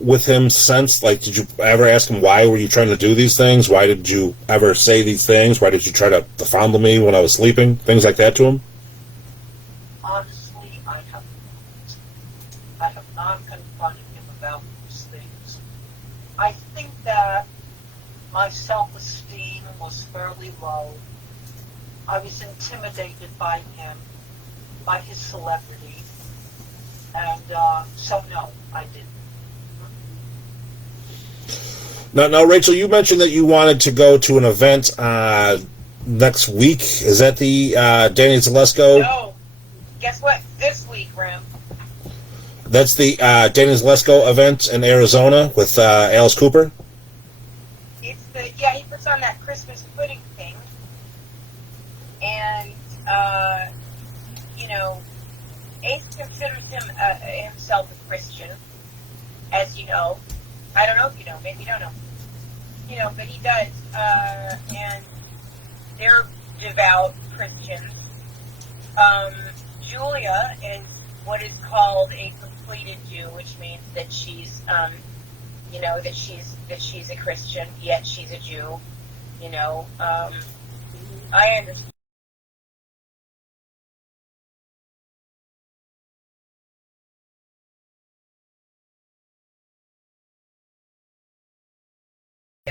with him since? Like, did you ever ask him, why were you trying to do these things? Why did you ever say these things? Why did you try to fondle me when I was sleeping? Things like that to him? Honestly, I have not confronted him about those things. I think that my self-esteem was fairly low. I was intimidated by him, by his celebrity. And so, no, I didn't. Now, Rachel, you mentioned that you wanted to go to an event next week. Is that the Danny Zalesko? No. Guess what? This week, Ram. That's the Danny Zalesko event in Arizona with Alice Cooper? He puts on that Christmas pudding thing. And, Ace considers himself a Christian, as you know. I don't know if you know, maybe you don't know. But he does. And they're devout Christians. Julia is what is called a completed Jew, which means that she's, you know, that she's a Christian, yet she's a Jew. You know, I understand.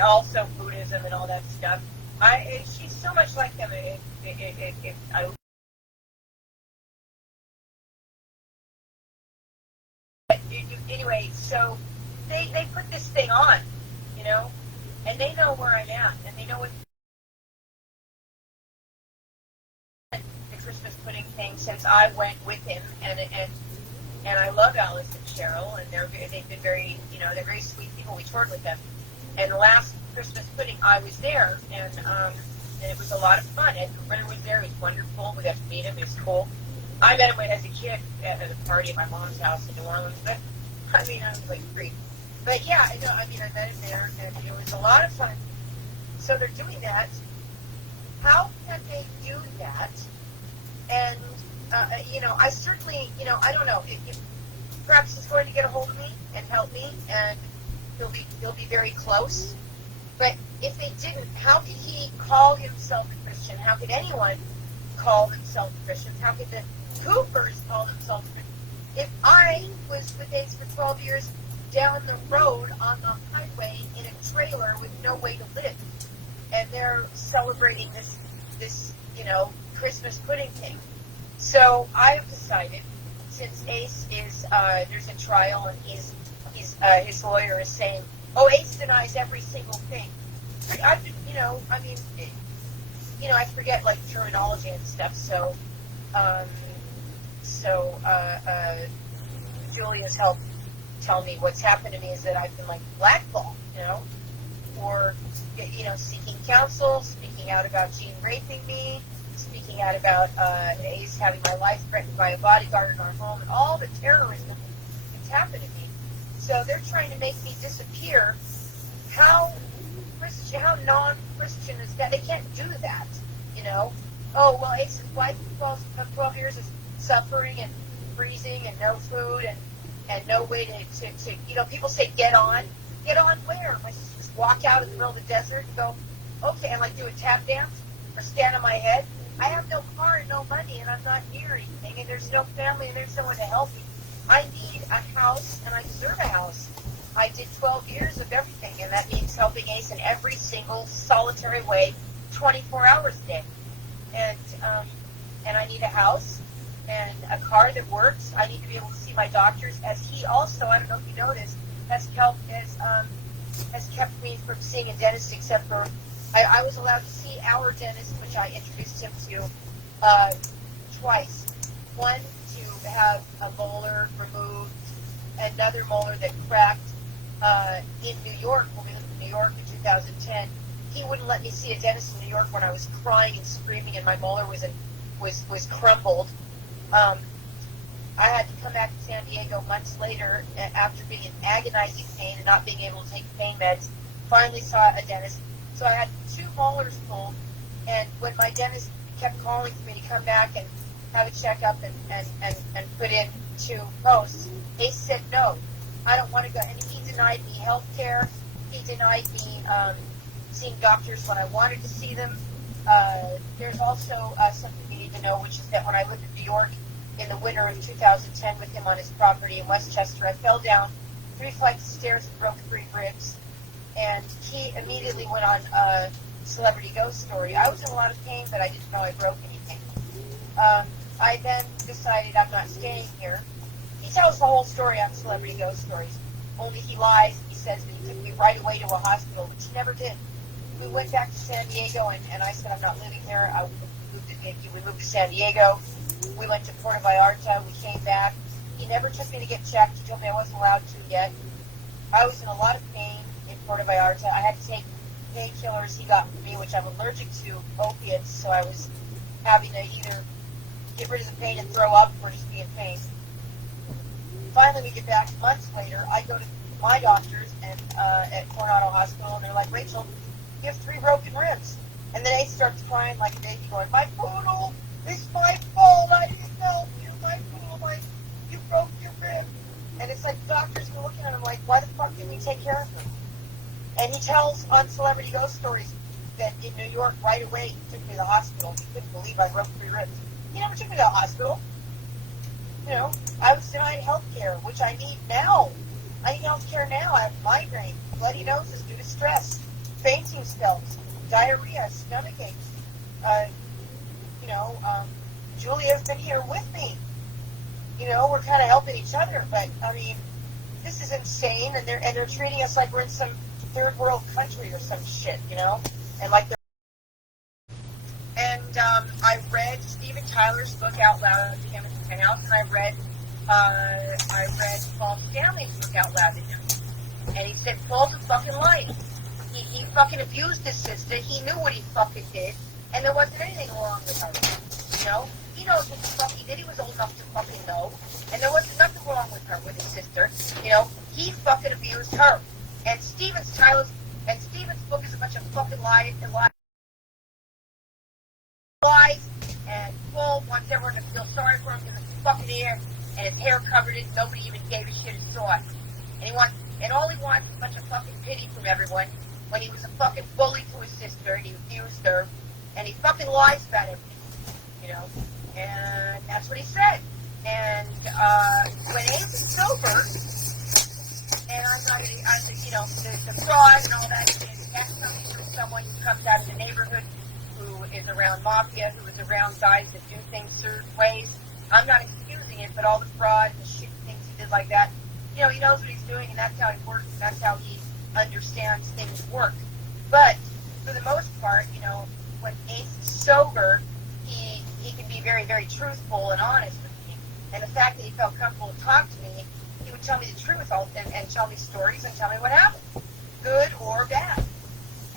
Also Buddhism and all that stuff. She's so much like them. Anyway, so they put this thing on, you know, and they know where I'm at, and they know what the Christmas pudding thing since I went with him, and I love Alice and Cheryl, and they've been very, you know, they're very sweet people. We toured with them. And the last Christmas pudding, I was there, and it was a lot of fun. Ed Ritter was there. It was wonderful. We got to meet him. It was cool. I met him as a kid at a party at my mom's house in New Orleans. But, I mean, I was like a freak. But, yeah, I met him there, and it was a lot of fun. So they're doing that. How can they do that? And, you know, I certainly, you know, I don't know. If perhaps he's going to get a hold of me and help me, and he'll be very close. But if they didn't, how could he call himself a Christian? How could anyone call themselves Christians? How could the Coopers call themselves Christians? If I was with AIDS for 12 years down the road on the highway in a trailer with no way to live, and they're celebrating this you know, Christmas pudding thing. So I've decided, since Ace is there's a trial and his lawyer is saying, oh, Ace denies every single thing. I've been, you know, I mean, you know, I forget like terminology and stuff. So Julia's helped tell me what's happened to me is that I've been like blackballed, you know, for, you know, seeking counsel, speaking out about Gene raping me, speaking out about Ace having my life threatened by a bodyguard in our home, and all the terrorism that's happened to me. So they're trying to make me disappear. How non-Christian is that? They can't do that, you know. Oh, well, Ace's wife of 12 years is suffering and freezing and no food and no way to you know, people say get on. Get on where? Am I supposed to just walk out in the middle of the desert and go, okay, and like do a tap dance or stand on my head? I have no car and no money, and I'm not near anything, and there's no family, and there's no one to help me. I need a house, and I deserve a house. I did 12 years of everything, and that means helping Ace in every single solitary way, 24 hours a day. And I need a house and a car that works. I need to be able to see my doctors, as he also, I don't know if you know this, has kept me from seeing a dentist, except for I was allowed to see our dentist, which I introduced him to twice. One, to have a molar removed, another molar that cracked in New York, when we lived in New York in 2010. He wouldn't let me see a dentist in New York when I was crying and screaming and my molar was crumbled. I had to come back to San Diego months later after being in agonizing pain and not being able to take pain meds. Finally saw a dentist. So I had 2 molars pulled, and when my dentist kept calling for me to come back and have a checkup and put in 2 posts, they said no. I don't want to go. And he denied me health care. He denied me seeing doctors when I wanted to see them. There's also something you need to know, which is that when I lived in New York in the winter of 2010 with him on his property in Westchester, I fell down 3 flights of stairs and broke 3 ribs. And he immediately went on Celebrity Ghost Story. I was in a lot of pain, but I didn't know I broke anything. I then decided I'm not staying here. He tells the whole story on Celebrity Ghost Stories, only he lies. He says that he took me right away to a hospital, which he never did. We went back to San Diego, and I said I'm not living there. We moved to San Diego. We went to Puerto Vallarta. We came back. He never took me to get checked. He told me I wasn't allowed to yet. I was in a lot of pain in Puerto Vallarta. I had to take painkillers he got for me, which I'm allergic to, opiates, so I was having to either get rid of the pain and throw up or just be in pain. Finally, we get back months later. I go to my doctors and at Coronado Hospital, and they're like, Rachel, you have 3 broken ribs. And then Ace starts crying like a baby, going, my poodle, it's my fault. I didn't help you. My poodle, you broke your rib. And it's like doctors were looking at him like, why the fuck didn't we take care of her? And he tells on Celebrity Ghost Stories that in New York, right away, he took me to the hospital. He couldn't believe I broke 3 ribs. He never took me to the hospital. You know, I was denied health care, which I need now. I need health care now. I have migraine, bloody noses due to stress, fainting spells, diarrhea, stomach aches. You know, Julia's been here with me. You know, we're kind of helping each other, but I mean, this is insane, and they're treating us like we're in some third world country or some shit, you know, and like they're. And I read Steven Tyler's book out loud to him in the house, and I read Paul Stanley's book out loud to him, and he said Paul's a fucking liar. He fucking abused his sister. He knew what he fucking did, and there wasn't anything wrong with her. You know, he knows what the fuck he did. He was old enough to fucking know, and there wasn't nothing wrong with her, with his sister. You know, he fucking abused her. And Steven's book is a bunch of fucking lies, and Paul wants everyone to feel sorry for him because his fucking hair and his hair covered it. Nobody even gave a shit and saw it. And all he wants is a bunch of fucking pity from everyone when he was a fucking bully to his sister and he abused her, and he fucking lies about everything, you know. And that's what he said. And when Aisen's sober, and I'm not, you know, the fraud and all that, that's coming from someone who comes out of the neighborhood, who is around mafia, who is around guys that do things certain ways. I'm not excusing it, but all the fraud and the shit things he did like that, you know, he knows what he's doing, and that's how he works, and that's how he understands things work. But for the most part, you know, when Ace is sober, he can be very, very truthful and honest with me. And the fact that he felt comfortable to talk to me, he would tell me the truth and tell me stories and tell me what happened, good or bad.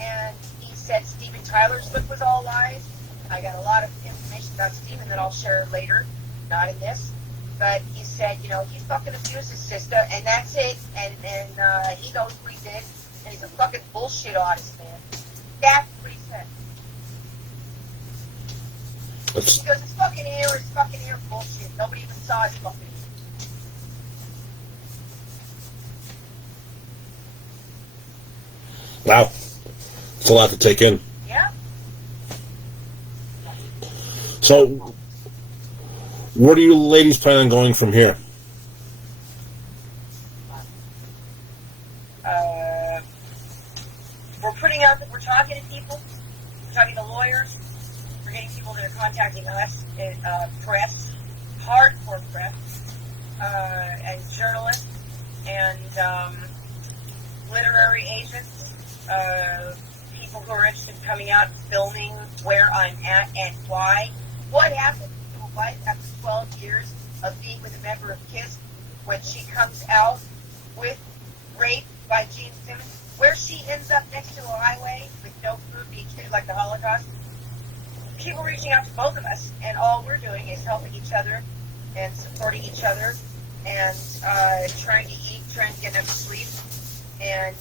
And he said Steven Tyler's book was all lies. I got a lot of information about Steven that I'll share later, not in this. But he said, you know, he fucking abused his sister, and that's it. And he knows what he did, and he's a fucking bullshit artist, man. That's what he said. Because his fucking ear bullshit. Nobody even saw his fucking ear. Wow. It's a lot to take in. Yeah. So, where do you ladies plan on going from here? We're putting out that we're talking to people. We're talking to lawyers. We're getting people that are contacting us, press, hardcore press, and journalists, and literary agents, people who are interested in coming out and filming where I'm at and why. What happens to a wife after 12 years of being with a member of KISS when she comes out with rape by Gene Simmons, where she ends up next to a highway with no food, being treated like the Holocaust? People reaching out to both of us, and all we're doing is helping each other and supporting each other and trying to eat, trying to get enough sleep, and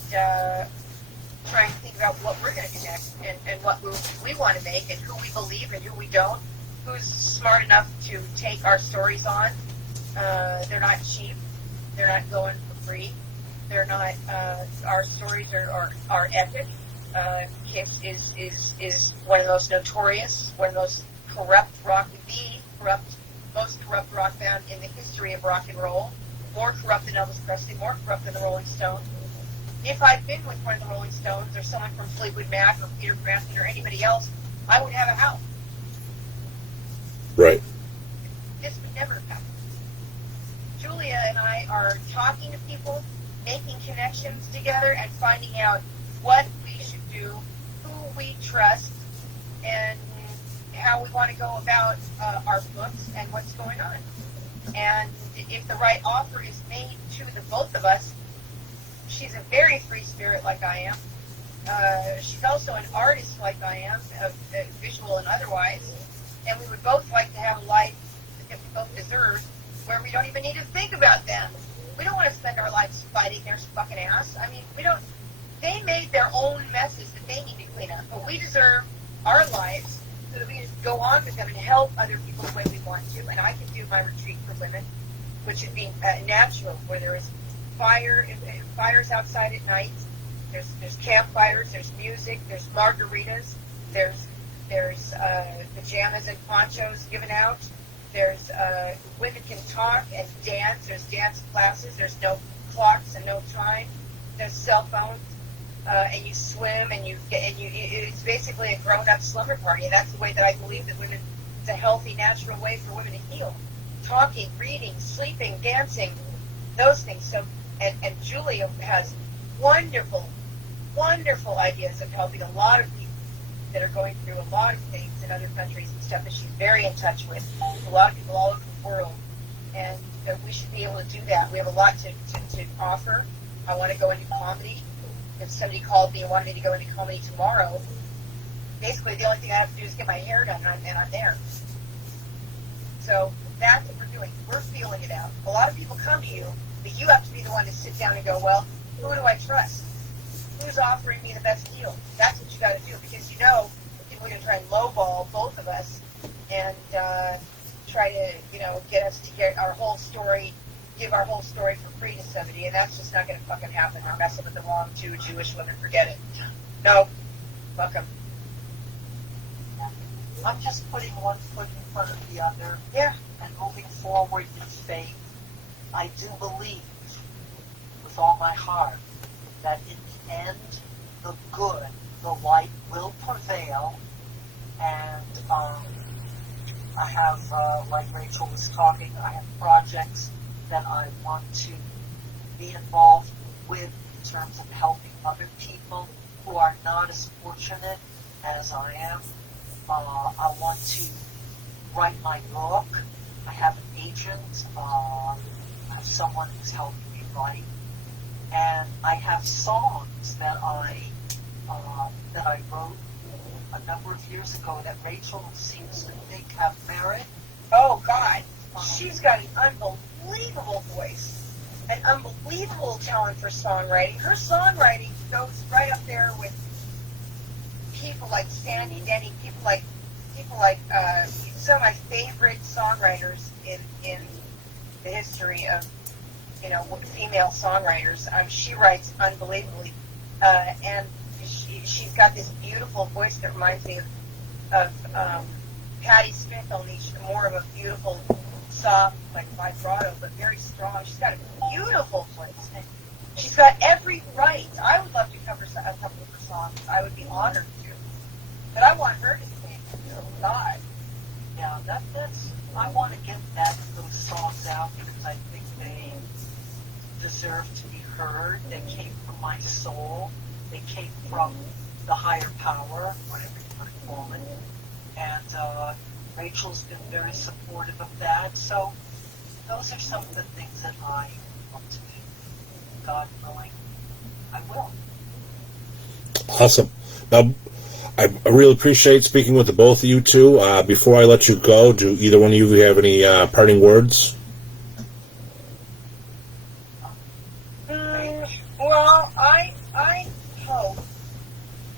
trying to think about what we're going to do next and what we want to make and who we believe and who we don't, who's smart enough to take our stories on. They're not cheap. They're not going for free. They're not, our stories are epic. KISS is one of the most notorious, one of the most corrupt most corrupt rock band in the history of rock and roll. More corrupt than Elvis Presley, more corrupt than the Rolling Stones. If I'd been with one of the Rolling Stones or someone from Fleetwood Mac or Peter Frampton or anybody else, I would have a house. Right. This would never happen. Julia and I are talking to people, making connections together, and finding out what we should do, who we trust, and how we want to go about our books and what's going on. And if the right offer is made to the both of us, she's a very free spirit like I am. She's also an artist like I am, visual and otherwise. And we would both like to have a life that we both deserve, where we don't even need to think about them. We don't want to spend our lives fighting their fucking ass. I mean, we don't. They made their own messes that they need to clean up, but we deserve our lives so that we can go on with them and help other people the way we want to. And I can do my retreat for women, which would be natural, where there is fires outside at night. There's campfires, there's music, there's margaritas, there's pajamas and ponchos given out. There's women can talk and dance. There's dance classes. There's no clocks and no time. There's cell phones, and you swim and it's basically a grown-up slumber party. And that's the way that I believe that women. It's a healthy, natural way for women to heal. Talking, reading, sleeping, dancing, those things. So, and Julia has wonderful, wonderful ideas of helping a lot of people that are going through a lot of things in other countries and stuff that she's very in touch with. A lot of people all over the world. And we should be able to do that. We have a lot to offer. I want to go into comedy. If somebody called me and wanted me to go into comedy tomorrow, basically the only thing I have to do is get my hair done and I'm there. So that's what we're doing. We're feeling it out. A lot of people come to you, but you have to be the one to sit down and go, well, who do I trust? Who's offering me the best deal? That's what you got to do, because you know people are going to try and lowball both of us and try to, get us to get our whole story, give our whole story for free to somebody, and that's just not going to fucking happen. We're messing with the wrong two Jewish women. Forget it. No. Fuck them. I'm just putting one foot in front of the other. Yeah. And moving forward in faith. I do believe with all my heart that in the end, the good, the light will prevail. And I have, like Rachel was talking, I have projects that I want to be involved with in terms of helping other people who are not as fortunate as I am. I want to write my book. I have an agent. I have someone who's helping me write. And I have songs that I wrote a number of years ago that Rachel seems to think have merit. Oh, God. She's got an unbelievable voice, an unbelievable talent for songwriting. Her songwriting goes right up there with people like Sandy Denny, people like some of my favorite songwriters in the history of female songwriters. She writes unbelievably, and she's got this beautiful voice that reminds me of Patti Smith, only more of a beautiful, soft, like vibrato, but very strong. She's got a beautiful voice, and she's got every right. I would love to cover a couple of her songs. I would be honored to, but I want her to sing. Oh God. Yeah, that's. I want to get those songs out because I think they deserve to be heard. They came from my soul. They came from the higher power, whatever you want to call it. And Rachel's been very supportive of that. So those are some of the things that I want to do. God willing, I will. Awesome. Now, I really appreciate speaking with the both of you two. Before I let you go, do either one of you have any parting words? Well, I hope,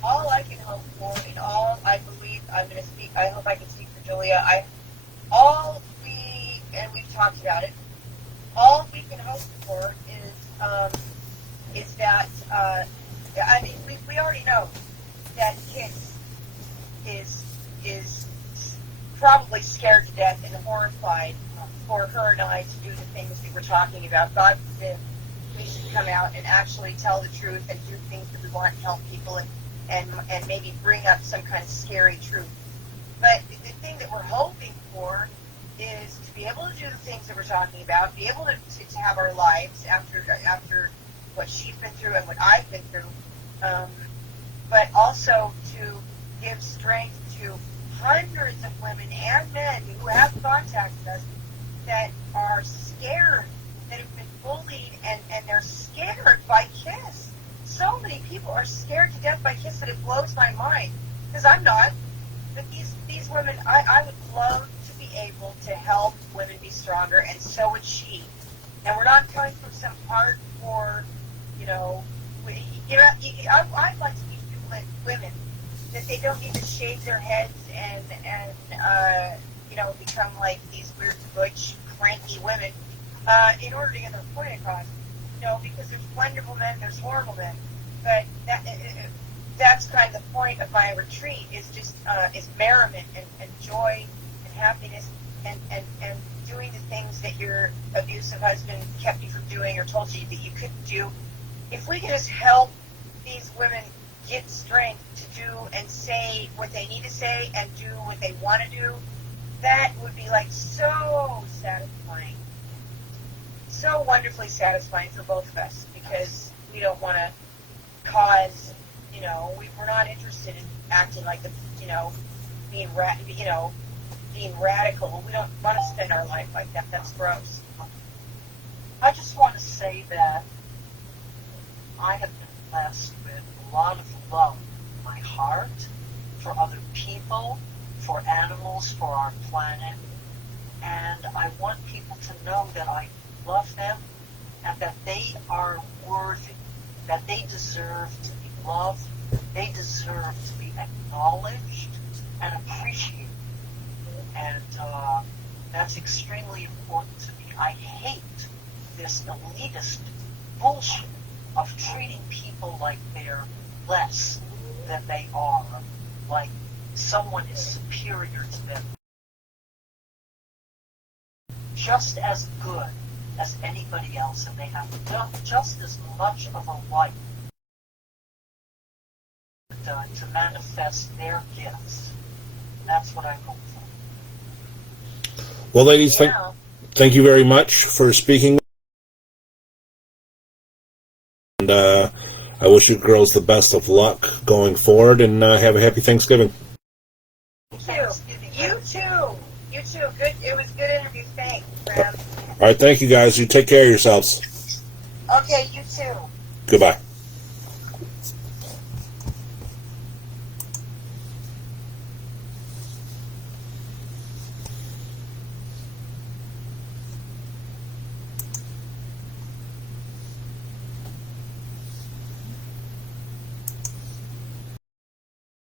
all I can hope for, and all I believe I'm going to speak, I hope I can speak for Julia, and we've talked about it, all we can hope for is that, I mean, we already know that Kix is probably scared to death and horrified for her and I to do the things that we're talking about. God forbid we should come out and actually tell the truth and do things that we want to help people and maybe bring up some kind of scary truth. But the thing that we're hoping for is to be able to do the things that we're talking about, be able to have our lives after what she's been through and what I've been through, but also to give strength to hundreds of women and men who have contacted us that are scared, that have been bullied, and they're scared by Kiss. So many people are scared to death by Kiss that it blows my mind, because I'm not. But these women, I would love to be able to help women be stronger, and so would she. And we're not coming from some hardcore, I'd like to teach people, women, that they don't need to shave their heads and become like these weird, butch, cranky women in order to get their point across. Because there's wonderful men, there's horrible men. that's kind of the point of my retreat is just is merriment and joy and happiness and doing the things that your abusive husband kept you from doing or told you that you couldn't do. If we could just help these women get strength to do and say what they need to say and do what they want to do, that would be like so satisfying. So wonderfully satisfying for both of us, because we don't want to cause, we're not interested in acting like being radical. We don't want to spend our life like that. That's gross. I just want to say that I have been blessed with a lot of love in my heart for other people, for animals, for our planet, and I want people to know that I love them and that they are worthy, that they deserve to be loved, they deserve to be acknowledged and appreciated. And that's extremely important to me. I hate this elitist bullshit of treating people like they're less than they are, like someone is superior to them. Just as good as anybody else, and they have just as much of a right to manifest their gifts. That's what I hope for. Well, ladies, Yeah. thank you very much for speaking. And I wish you girls the best of luck going forward, and have a happy Thanksgiving. You too. Good. It was a good interview. Thanks, Graham. All right, thank you guys. You take care of yourselves. Okay, you too. Goodbye.